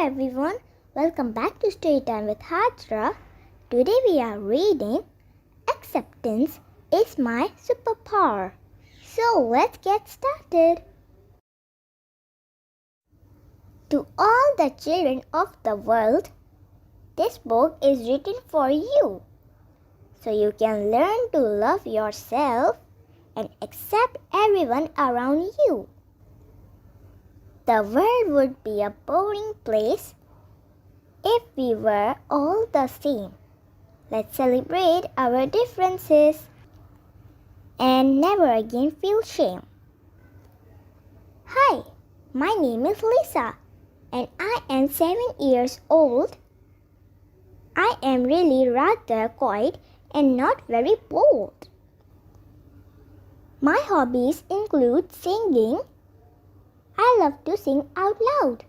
everyone, welcome back to Storytime with Hajira. Today we are reading Acceptance is My Superpower. So let's get started. To all the children of the world, this book is written for you, so you can learn to love yourself and accept everyone around you. The world would be a boring place if we were all the same. Let's celebrate our differences and never again feel shame. Hi, my name is Lisa and I am 7 years old. I am really rather quiet and not very bold. My hobbies include singing. I love to sing out loud.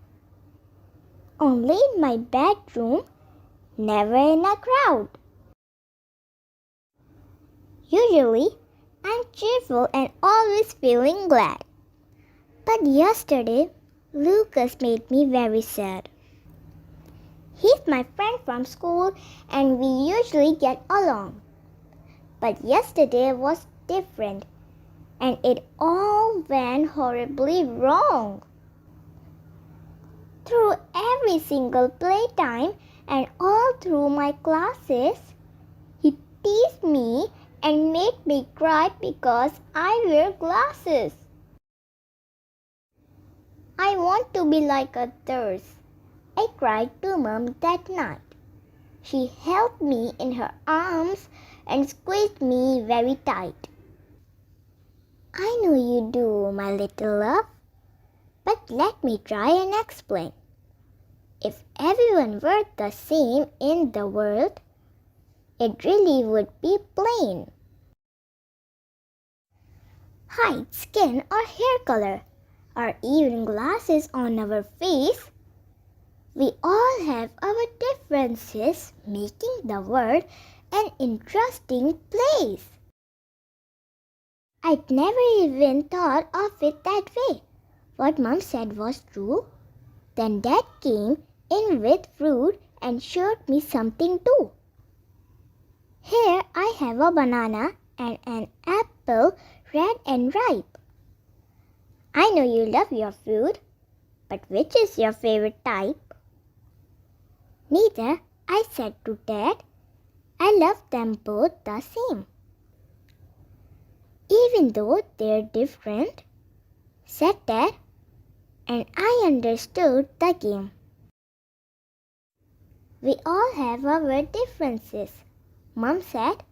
Only in my bedroom, never in a crowd. Usually, I'm cheerful and always feeling glad. But yesterday, Lucas made me very sad. He's my friend from school and we usually get along. But yesterday was different and it all went horribly wrong. Through every single playtime and all through my classes, he teased me and made me cry because I wear glasses. I want to be like others. I cried to Mom that night. She held me in her arms and squeezed me very tight. I know you do, my little love, but let me try and explain. If everyone were the same in the world, it really would be plain. Height, skin or hair color, or even glasses on our face, we all have our differences, making the world an interesting place. I'd never even thought of it that way. What Mom said was true. Then Dad came in with fruit and showed me something too. Here I have a banana and an apple, red and ripe. I know you love your fruit, but which is your favorite type? Neither, I said to Dad. I love them both the same. Even though they're different, said Dad, and I understood the game. We all have our differences, Mom said.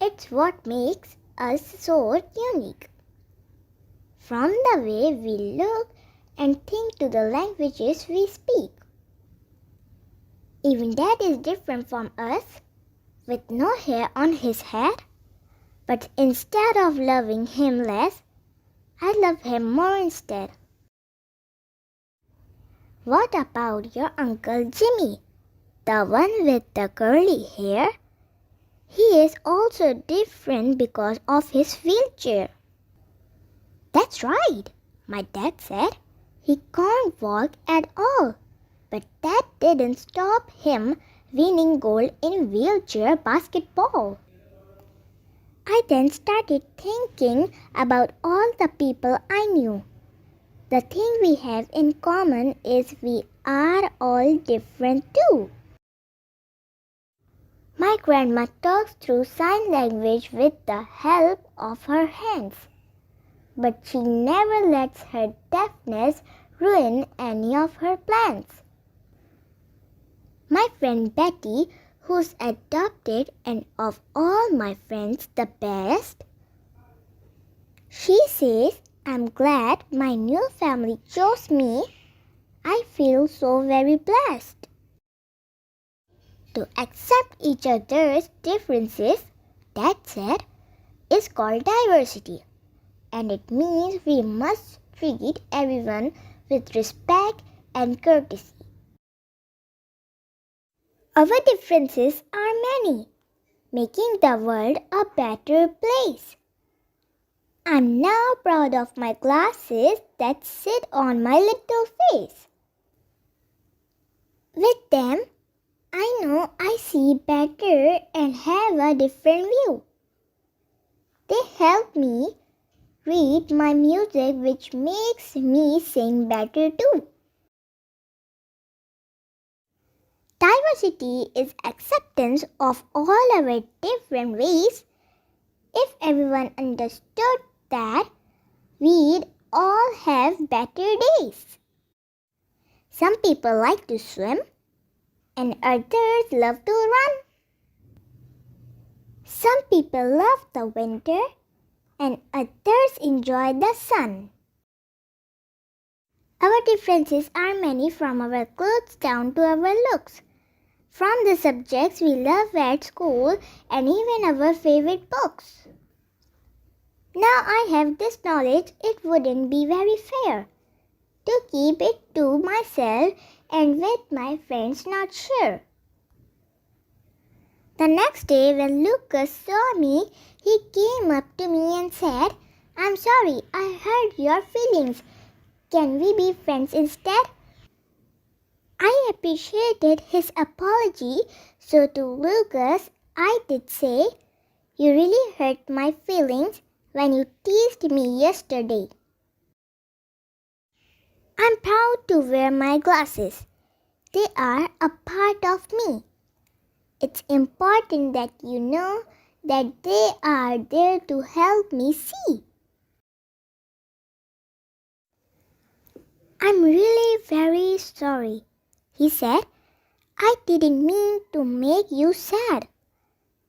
It's what makes us so unique. From the way we look and think to the languages we speak. Even Dad is different from us, with no hair on his head. But instead of loving him less, I love him more instead. What about your Uncle Jimmy, the one with the curly hair? He is also different because of his wheelchair. That's right, my dad said. He can't walk at all. But that didn't stop him winning gold in wheelchair basketball. I then started thinking about all the people I knew. The thing we have in common is we are all different too. My grandma talks through sign language with the help of her hands. But she never lets her deafness ruin any of her plans. My friend Betty, who's adopted and of all my friends the best, she says, I'm glad my new family chose me. I feel so very blessed. To accept each other's differences, Dad said, is called diversity. And it means we must treat everyone with respect and courtesy. Our differences are many, making the world a better place. I'm now proud of my glasses that sit on my little face. With them, I know I see better and have a different view. They help me read my music, which makes me sing better too. Diversity is acceptance of all our different ways. If everyone understood that, we'd all have better days. Some people like to swim and others love to run. Some people love the winter and others enjoy the sun. Our differences are many, from our clothes down to our looks, from the subjects we love at school and even our favorite books. Now I have this knowledge, it wouldn't be very fair to keep it to myself and with my friends not sure. The next day when Lucas saw me, he came up to me and said, "I'm sorry, I hurt your feelings. Can we be friends instead?" I appreciated his apology, so to Lucas I did say, "You really hurt my feelings when you teased me yesterday." I'm proud to wear my glasses. They are a part of me. It's important that you know that they are there to help me see. "I'm really very sorry," he said. "I didn't mean to make you sad.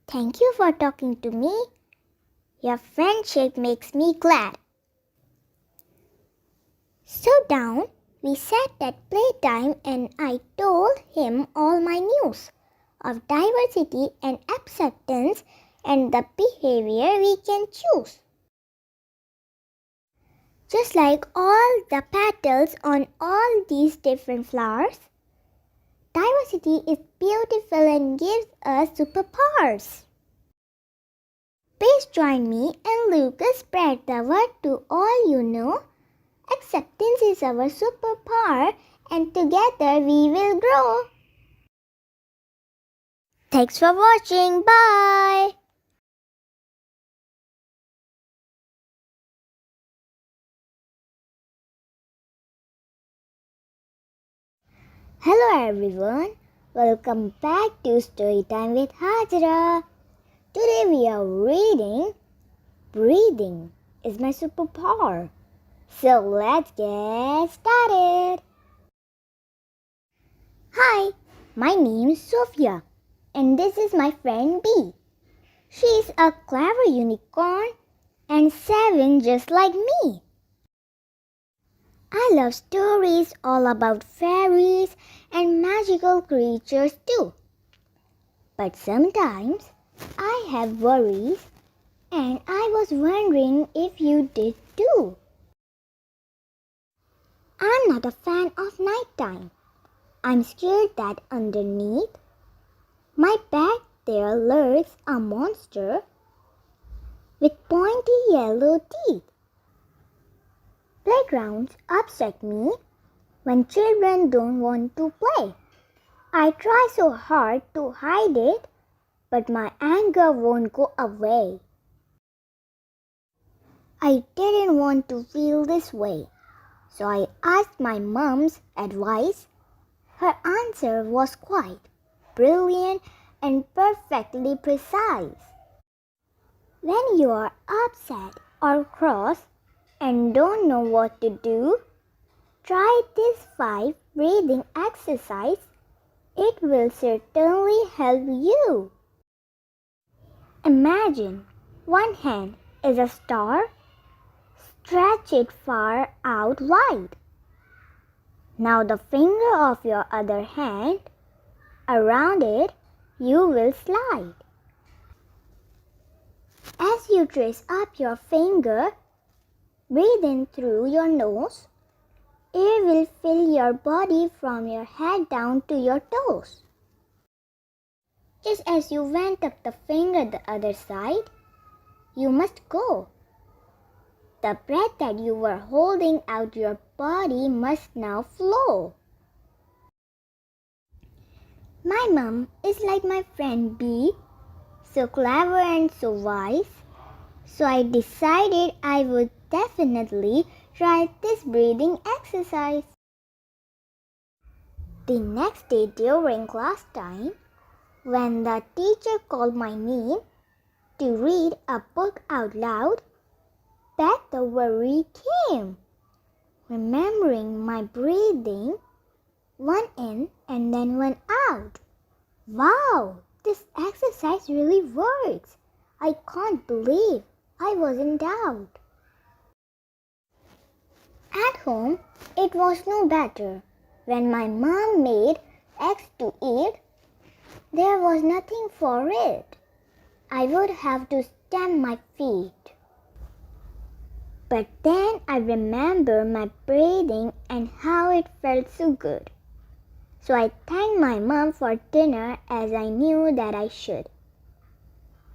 Thank you for talking to me. Your friendship makes me glad." So down we sat at playtime and I told him all my news of diversity and acceptance and the behavior we can choose. Just like all the petals on all these different flowers, diversity is beautiful and gives us superpowers. Please join me and Lucas spread the word to all you know. Acceptance is our superpower and together we will grow. Thanks for watching. Bye. Hello everyone. Welcome back to Storytime with Hajira. Today we are reading Breathing is My Superpower. So let's get started. Hi, my name is Sophia and this is my friend B. She's a clever unicorn and 7 just like me. I love stories all about fairies and magical creatures too. But sometimes I have worries and I was wondering if you did too. I'm not a fan of nighttime. I'm scared that underneath my bed there lurks a monster with pointy yellow teeth. Playgrounds upset me when children don't want to play. I try so hard to hide it, but my anger won't go away. I didn't want to feel this way, so I asked my mom's advice. Her answer was quite brilliant and perfectly precise. When you are upset or cross and don't know what to do, try this 5 breathing exercise. It will certainly help you. Imagine one hand is a star. Stretch it far out wide. Now the finger of your other hand, around it you will slide. As you trace up your finger, breathe in through your nose. Air will fill your body from your head down to your toes. Just as you went up the finger the other side, you must go. The breath that you were holding out your body must now flow. My mom is like my friend B, so clever and so wise. So I decided I would definitely try this breathing exercise. The next day during class time, when the teacher called my name to read a book out loud, back the worry came. Remembering my breathing, one in and then one out. Wow, this exercise really works. I can't believe I was in doubt. At home, it was no better. When my mom made eggs to eat, there was nothing for it. I would have to stamp my feet. But then I remember my breathing and how it felt so good. So I thanked my mom for dinner as I knew that I should.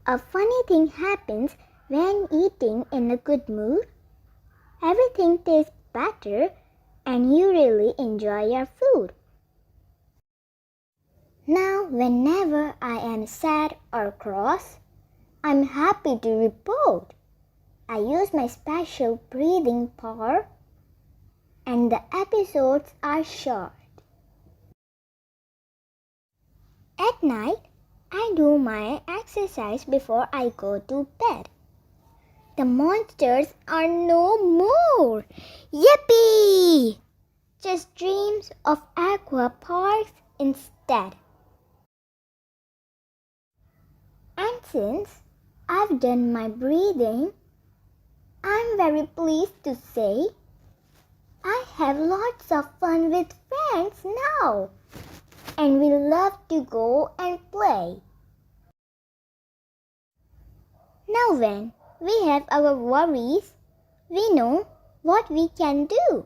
A funny thing happens when eating in a good mood. Everything tastes better and you really enjoy your food. Now, whenever I am sad or cross, I'm happy to report I use my special breathing power and the episodes are short. At night, I do my exercise before I go to bed. The monsters are no more. Yippee! Just dreams of aqua parks instead. And since I've done my breathing, I'm very pleased to say I have lots of fun with friends now. And we love to go and play. Now when we have our worries, we know what we can do.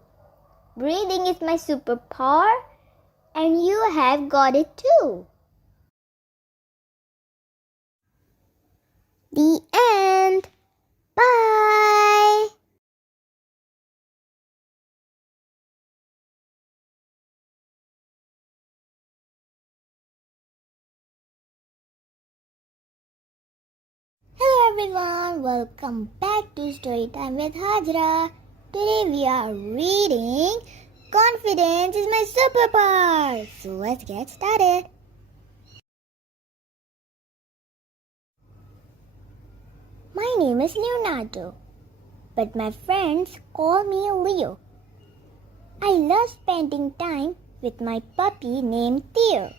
Breathing is my superpower and you have got it too. The end. Bye. Hello everyone, welcome back to Storytime with Hajira. Today we are reading Confidence is My Superpower. So let's get started. My name is Leonardo, but my friends call me Leo. I love spending time with my puppy named Theo.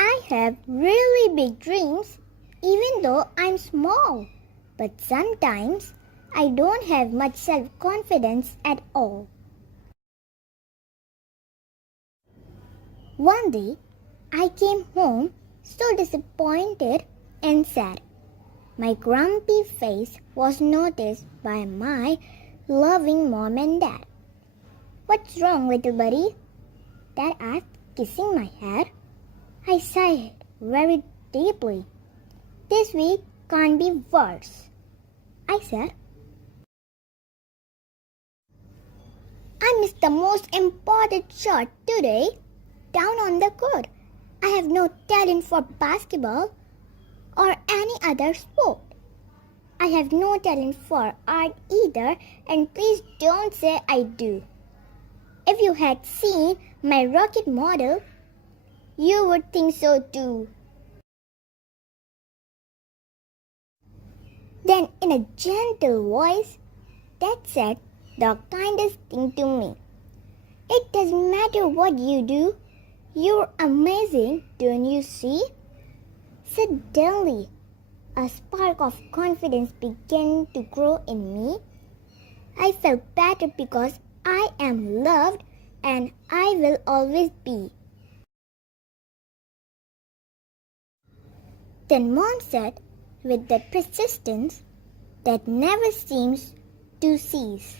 I have really big dreams even though I'm small, but sometimes I don't have much self-confidence at all. One day, I came home so disappointed and sad. My grumpy face was noticed by my loving mom and dad. "What's wrong, little buddy?" Dad asked, kissing my head. I sighed very deeply. "This week can't be worse," I said. "I missed the most important shot today, down on the court. I have no talent for basketball or any other sport. I have no talent for art either, and please don't say I do. If you had seen my rocket model, you would think so too." Then in a gentle voice, Dad said the kindest thing to me. "It doesn't matter what you do. You're amazing, don't you see?" Suddenly, a spark of confidence began to grow in me. I felt better because I am loved and I will always be. Then Mom said, with that persistence that never seems to cease,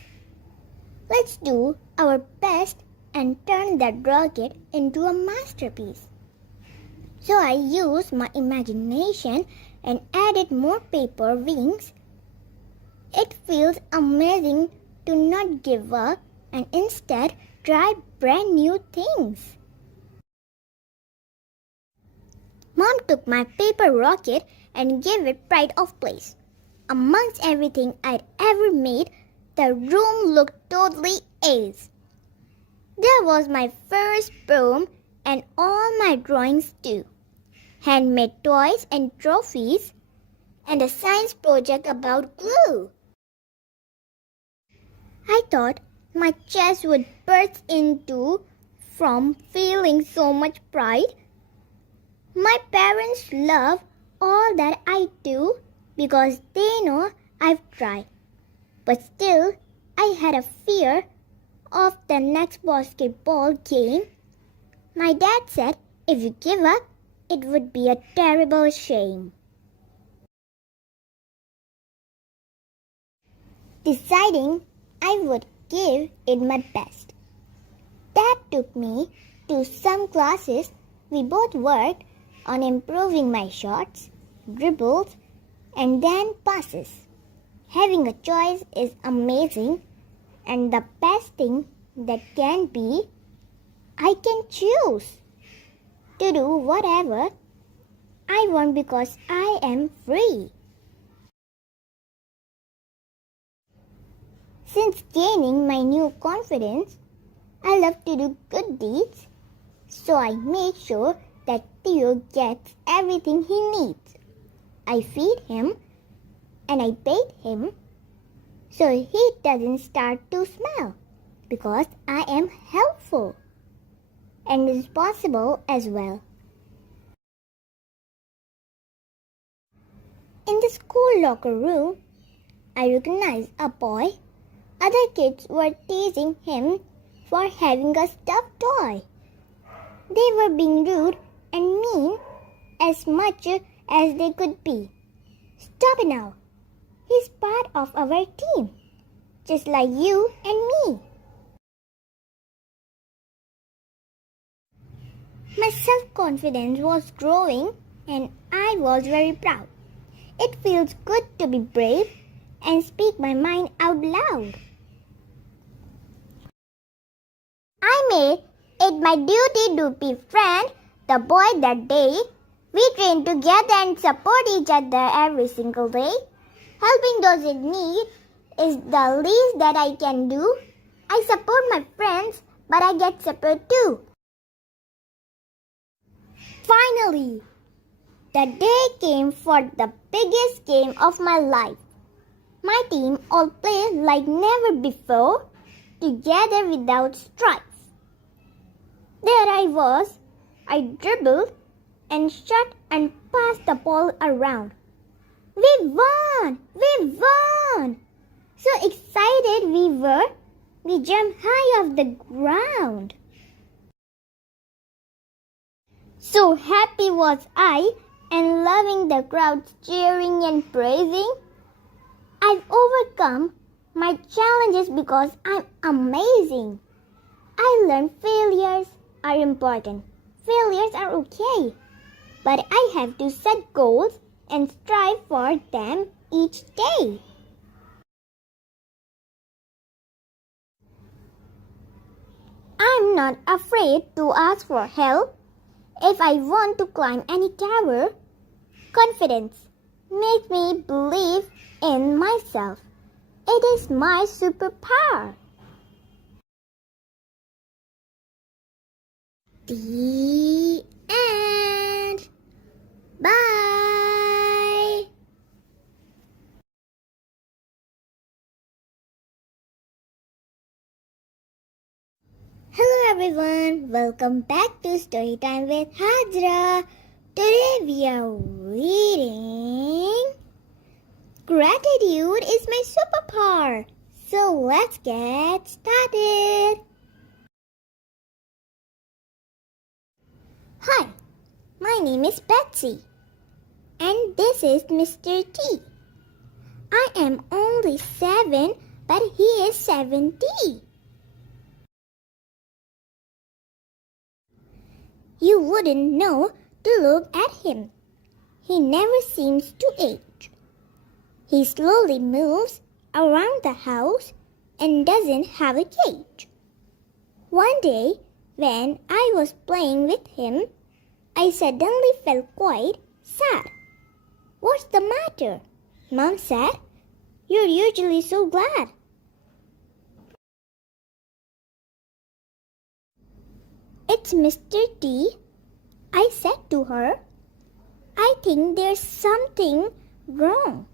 "Let's do our best and turn that rocket into a masterpiece." So I used my imagination and added more paper wings. It feels amazing to not give up and instead try brand new things. Mom took my paper rocket and gave it pride of place. Amongst everything I'd ever made, the room looked totally ace. There was my first poem and all my drawings too. Handmade toys and trophies, and a science project about glue. I thought my chest would burst into from feeling so much pride. My parents love all that I do because they know I've tried. But still, I had a fear of the next basketball game. My dad said if you give up, it would be a terrible shame. Deciding I would give it my best. Dad took me to some classes. We both worked on improving my shots, dribbles, and then passes. Having a choice is amazing, and the best thing that can be, I can choose to do whatever I want because I am free. Since gaining my new confidence, I love to do good deeds, so I make sure that Theo gets everything he needs. I feed him and I bathe him so he doesn't start to smell because I am helpful and responsible as well. In the school locker room, I recognized a boy. Other kids were teasing him for having a stuffed toy. They were being rude and mean as much as they could be. Stop it now. He's part of our team, just like you and me. My self-confidence was growing and I was very proud. It feels good to be brave and speak my mind out loud. I made it my duty to befriend the boy that day. We train together and support each other every single day. Helping those in need is the least that I can do. I support my friends, but I get support too. Finally, the day came for the biggest game of my life. My team all played like never before, together without strikes. There I was. I dribbled and shot and passed the ball around. We won! We won! So excited we were, we jumped high off the ground. So happy was I and loving the crowd cheering and praising. I've overcome my challenges because I'm amazing. I learned failures are important. Failures are okay. But I have to set goals and strive for them each day. I'm not afraid to ask for help. If I want to climb any tower, confidence makes me believe in myself. It is my superpower. The end. Bye. Hello everyone, welcome back to Storytime with Hajira. Today we are reading Gratitude is my superpower. So let's get started. Hi, my name is Betsy and this is Mr. T. I am only 7 but he is 70. You wouldn't know to look at him. He never seems to age. He slowly moves around the house and doesn't have a cage. One day, when I was playing with him, I suddenly felt quite sad. What's the matter? Mom said, you're usually so glad. It's Mr. T, I said to her. I think there's something wrong.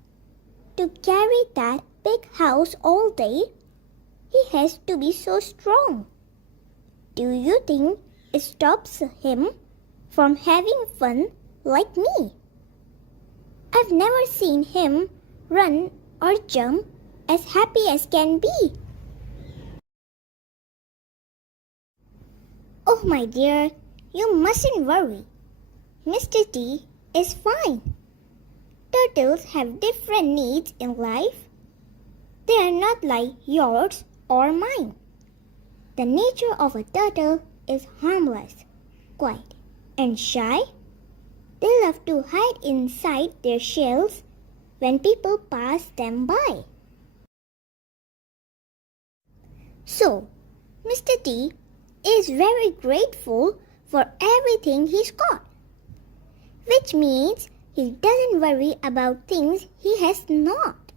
To carry that big house all day, he has to be so strong. Do you think it stops him from having fun like me? I've never seen him run or jump as happy as can be. Oh, my dear, you mustn't worry. Mr. T is fine. Turtles have different needs in life. They are not like yours or mine. The nature of a turtle is harmless, quiet, and shy. They love to hide inside their shells when people pass them by. So, Mr. T is very grateful for everything he's got, which means he doesn't worry about things he has not.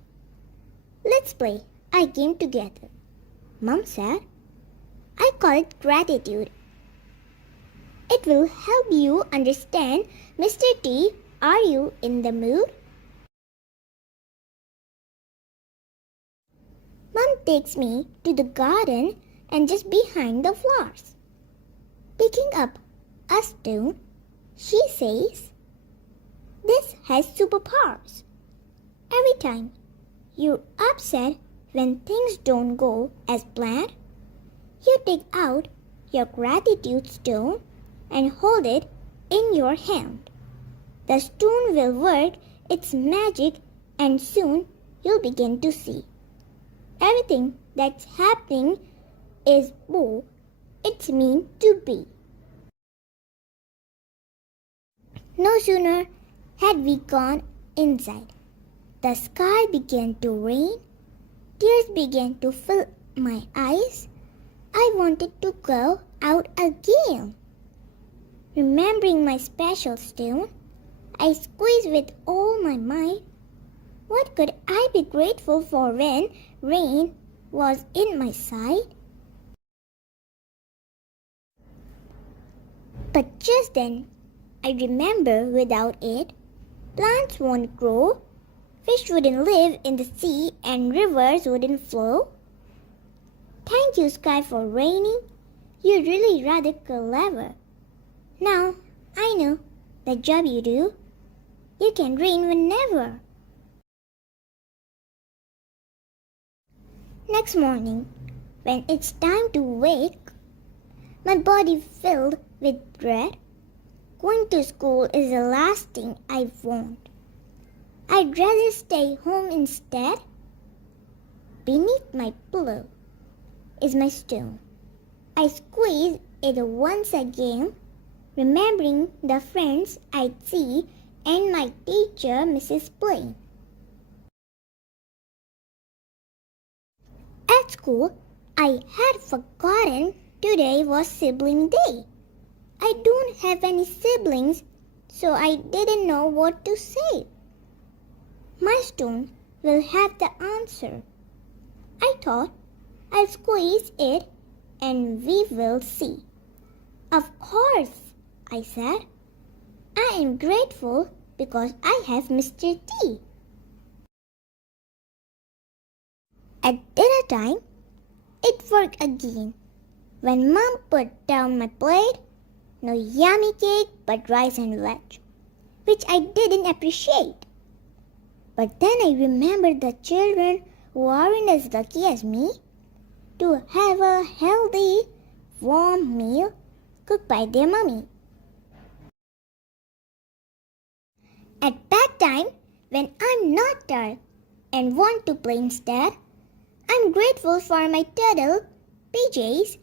Let's play a game together, Mom said. I call it gratitude. It will help you understand. Mr. T, are you in the mood? Mom takes me to the garden and just behind the flowers. Picking up a stone, she says, this has superpowers. Every time you're upset when things don't go as planned, you take out your gratitude stone and hold it in your hand. The stone will work its magic and soon you'll begin to see. Everything that's happening is what it's meant to be. No sooner had we gone inside, the sky began to rain. Tears began to fill my eyes. I wanted to go out again. Remembering my special stone, I squeezed with all my might. What could I be grateful for when rain was in my sight? But just then, I remember without it, plants won't grow, fish wouldn't live in the sea, and rivers wouldn't flow. Thank you, sky, for raining. You're really rather clever. Now, I know the job you do. You can rain whenever. Next morning, when it's time to wake, my body filled with dread. Going to school is the last thing I want. I'd rather stay home instead. Beneath my pillow is my stone. I squeeze it once again, remembering the friends I'd see and my teacher, Mrs. Blaine. At school, I had forgotten today was sibling day. I don't have any siblings, so I didn't know what to say. My stone will have the answer. I thought I'll squeeze it and we will see. Of course, I said. I am grateful because I have Mr. T. At dinner time, it worked again. When Mom put down my plate, no yummy cake but rice and veg, which I didn't appreciate. But then I remembered the children who aren't as lucky as me to have a healthy, warm meal cooked by their mommy. At bedtime, when I'm not tired and want to play instead, I'm grateful for my turtle, PJs,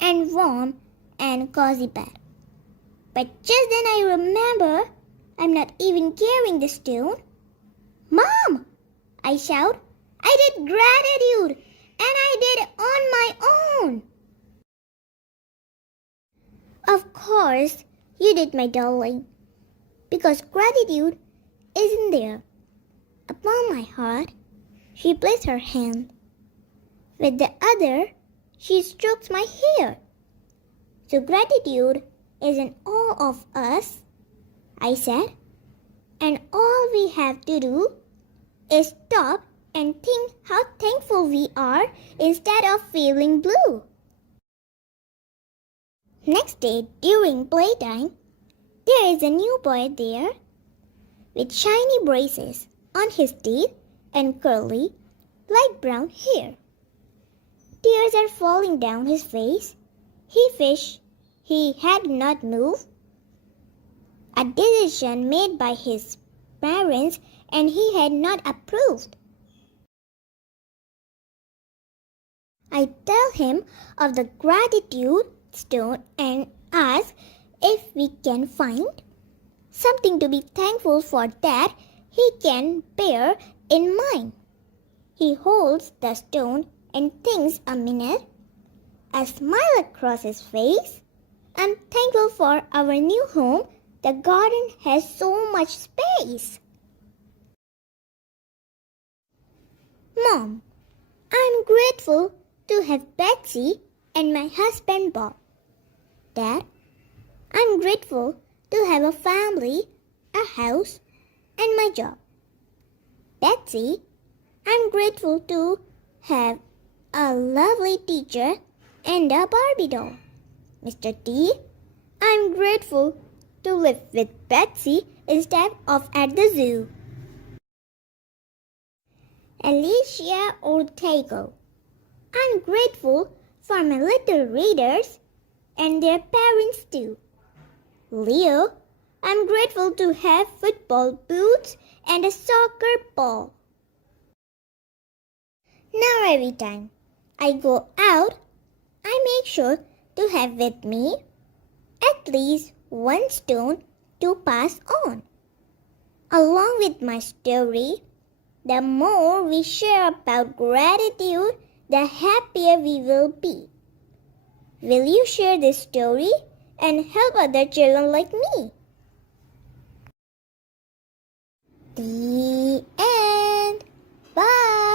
and warm and cozy bed. But just then I remember I'm not even carrying the stone. Mom! I shout. I did gratitude and I did it on my own. course you did, my darling, because gratitude isn't there. Upon my heart, she placed her hand. With the other, she strokes my hair. So gratitude is in all of us, I said, and all we have to do is stop and think how thankful we are instead of feeling blue. Next day, during playtime, there is a new boy there with shiny braces on his teeth and curly, light brown hair. Tears are falling down his face. He wished he had not moved. A decision made by his parents and he had not approved. I tell him of the gratitude stone and ask if we can find something to be thankful for that he can bear in mind. He holds the stone and thinks a minute. A smile across his face. I'm thankful for our new home. The garden has so much space. Mom, I'm grateful to have Betsy and my husband Bob. Dad, I'm grateful to have a family, a house, and my job. Betsy, I'm grateful to have a lovely teacher and a Barbie doll. Mr. T, I'm grateful to live with Betsy instead of at the zoo. Alicia Ortego, I'm grateful for my little readers and their parents too. Leo, I'm grateful to have football boots and a soccer ball. Now every time I go out, I make sure to have with me at least one stone to pass on. Along with my story, the more we share about gratitude, the happier we will be. Will you share this story and help other children like me? The end. Bye.